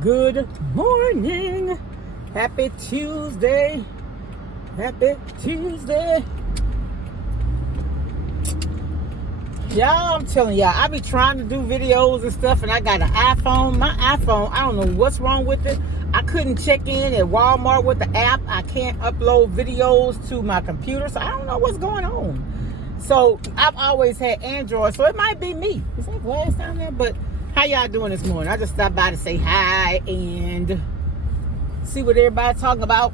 Good morning. Happy Tuesday. Happy Tuesday. Y'all, I'm telling y'all, I be trying to do videos and stuff, and I got an iPhone. My iPhone, I don't know what's wrong with it. I couldn't check in at Walmart with the app. I can't upload videos to my computer, so I don't know what's going on. So I've always had Android, so it might be me. Is that glass down there? But how y'all doing this morning? I just stopped by to say hi and see what everybody's talking about.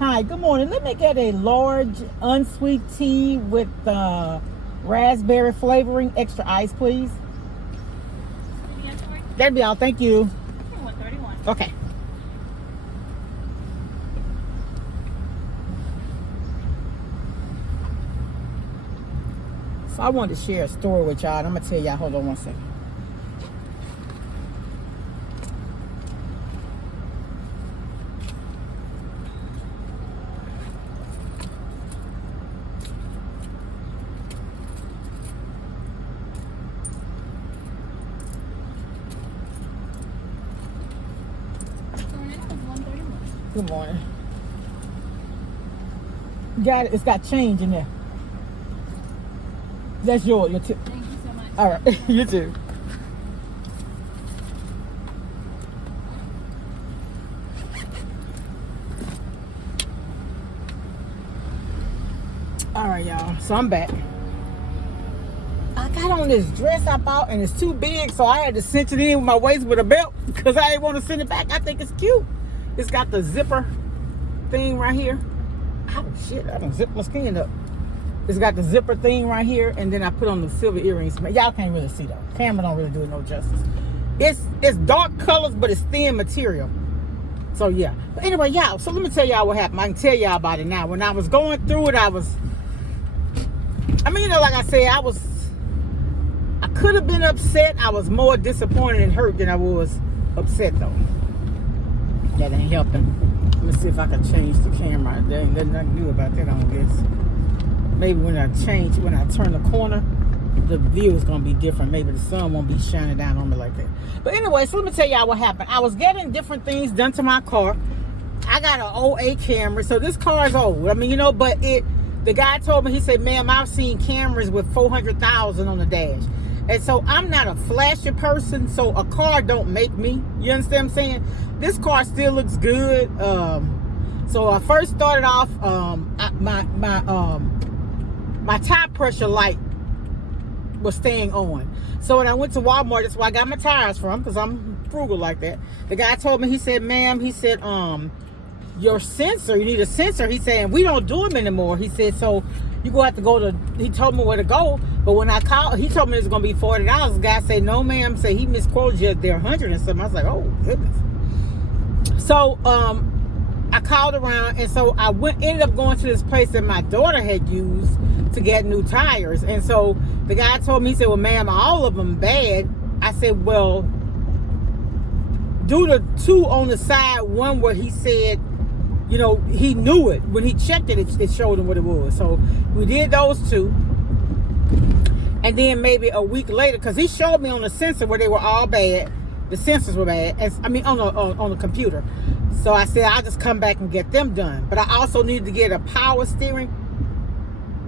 Hi, good morning. Let me get a large unsweet tea with raspberry flavoring, extra ice, please. That'd be all. Thank you. 131. Okay. So I wanted to share a story with y'all, and I'm gonna tell y'all. Hold on one second. Good morning. Got it. It's got change in there. That's your tip. Thank you so much. All right. You too. All right, y'all. So I'm back. I got on this dress I bought, and it's too big, so I had to cinch it in with my waist with a belt because I didn't want to send it back. I think it's cute. It's got the zipper thing right here. Oh shit, I done zipped my skin up. It's got the zipper thing right here, and then I put on the silver earrings. Y'all can't really see though. Camera don't really do it no justice. It's dark colors, but it's thin material. So yeah. But anyway, y'all, so let me tell y'all what happened. I can tell y'all about it now. When I was going through it, like I said, I could have been upset. I was more disappointed and hurt than I was upset though. That ain't helping. Let me see if I can change the camera. There ain't nothing I can do about that, I don't guess. Maybe when I turn the corner, the view is going to be different. Maybe the sun won't be shining down on me like that. But anyway, so let me tell y'all what happened. I was getting different things done to my car. I got an 08 camera, so this car is old. I mean, but the guy told me, he said, ma'am, I've seen cameras with 400,000 on the dash. And so I'm not a flashy person, so a car don't make me. You understand what I'm saying? This car still looks good. So I first started off, my tire pressure light was staying on. So when I went to Walmart, that's where I got my tires from, because I'm frugal like that. The guy told me, he said, ma'am, he said, your sensor, you need a sensor. He said, and we don't do them anymore. He said, so you go have to go to, he told me where to go. But when I called, he told me it was going to be $40. The guy said, no, ma'am. Say he misquoted you. They're 100 and something. I was like, oh, goodness. So I called around, and so I ended up going to this place that my daughter had used to get new tires. And so the guy told me, he said, well, ma'am, all of them bad. I said, well, do the two on the side, one where he said, he knew it. When he checked it, it showed him what it was. So we did those two. And then maybe a week later, because he showed me on the sensor where they were all bad. The sensors were bad. On the computer. So I said, I'll just come back and get them done. But I also needed to get a power steering.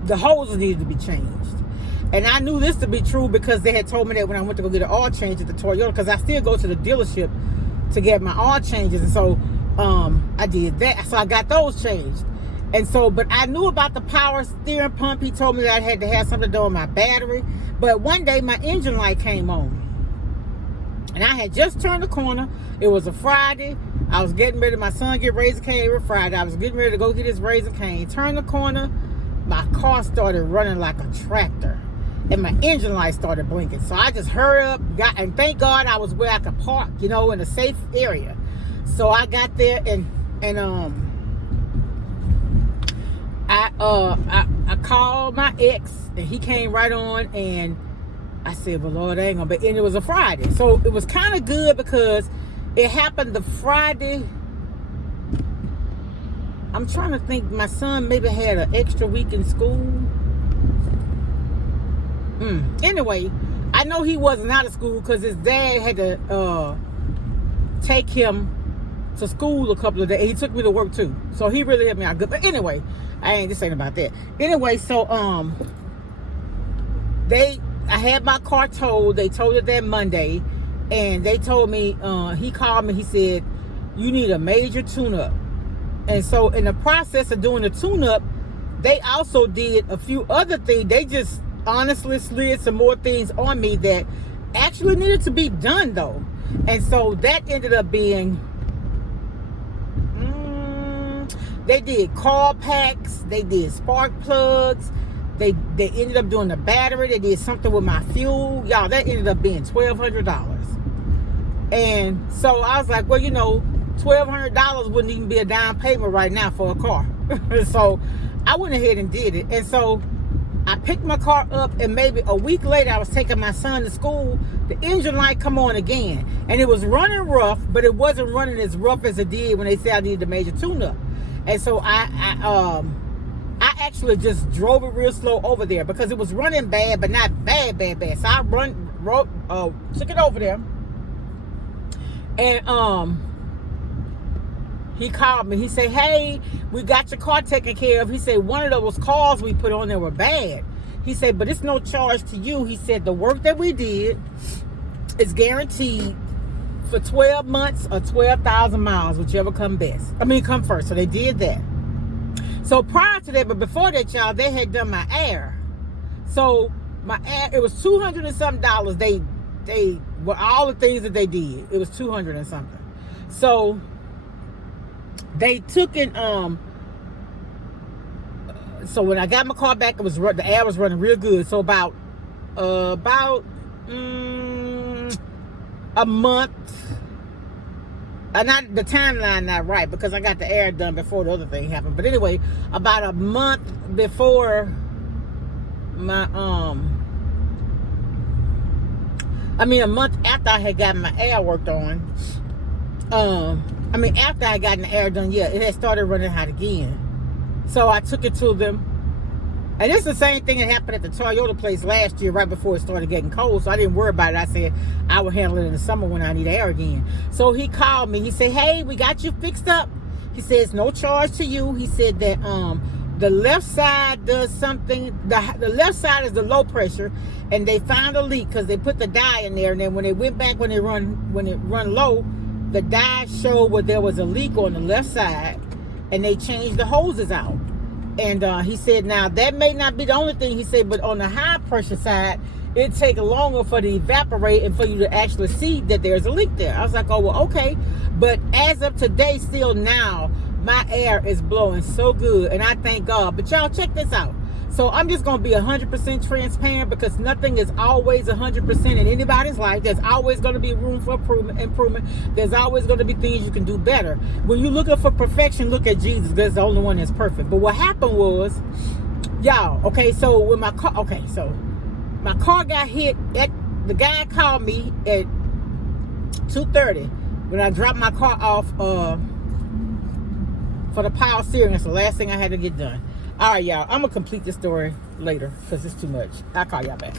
The hoses needed to be changed. And I knew this to be true because they had told me that when I went to go get an oil change at the Toyota, because I still go to the dealership to get my oil changes. And so I did that. So I got those changed. And so, but I knew about the power steering pump. He told me that I had to have something to do with my battery. But one day my engine light came on. And I had just turned the corner. It was a Friday. I was getting ready. My son get Raisin Cane every Friday. I was getting ready to go get his Raisin Cane. Turned the corner. My car started running like a tractor. And my engine light started blinking. So I just hurried up. And thank God I was where I could park, in a safe area. So I got there and I called my ex, and he came right on, and I said, well, Lord, I ain't gonna be. And it was a Friday, so it was kind of good because It happened the Friday. I'm trying to think. My son maybe had an extra week in school. Anyway, I know he wasn't out of school because his dad had to take him to school a couple of days. He took me to work too, so he really helped me out good. But anyway, this ain't about that. Anyway, so I had my car towed. They towed it that Monday, and they told me, he called me. He said, "You need a major tune-up." And so in the process of doing the tune-up, they also did a few other things. They just honestly slid some more things on me that actually needed to be done though. And so that ended up being, they did car packs, they did spark plugs, they ended up doing the battery, they did something with my fuel. Y'all, that ended up being $1,200. And so I was like, well, you know, $1,200 wouldn't even be a down payment right now for a car. So I went ahead and did it. And so I picked my car up, and maybe a week later I was taking my son to school. The engine light come on again, and it was running rough, but it wasn't running as rough as it did when they said I needed a major tune-up. And so I actually just drove it real slow over there because it was running bad, but not bad. So I took it over there, and he called me. He said, "Hey, we got your car taken care of." He said, "One of those cars we put on there were bad." He said, "But it's no charge to you." He said, "The work that we did is guaranteed for 12 months or 12,000 miles, whichever come first." So they did that. So prior to that, but before that, y'all, they had done my air. So my air, it was $200 and something. They were all the things that they did. It was $200 and something. So they took in, so when I got my car back, the air was running real good. So about a month, not the timeline not right because I got the air done before the other thing happened. But anyway, about a month before my a month after I had gotten my air worked on, after I got the air done, yeah, it had started running hot again. So I took it to them. And it's the same thing that happened at the Toyota place last year, right before it started getting cold. So I didn't worry about it. I said I would handle it in the summer when I need air again. So he called me. He said, "Hey, we got you fixed up." He says, "No charge to you." He said that the left side does something. The left side is the low pressure, and they found a leak because they put the dye in there. And then when they went back, when it run low, the dye showed where there was a leak on the left side, and they changed the hoses out. And he said, now that may not be the only thing. He said, but on the high pressure side, it take longer for it to evaporate and for you to actually see that there's a leak there. I was like, oh, well, okay. But as of today, still now, my air is blowing so good, and I thank God. But y'all, check this out. So I'm just going to be 100% transparent because nothing is always 100% in anybody's life. There's always going to be room for improvement. There's always going to be things you can do better. When you're looking for perfection, look at Jesus. That's the only one that's perfect. But what happened was, y'all, okay, so when my car got hit, the guy called me at 2:30 when I dropped my car off for the power steering. That's the last thing I had to get done. All right, y'all. I'm going to complete this story later because it's too much. I'll call y'all back.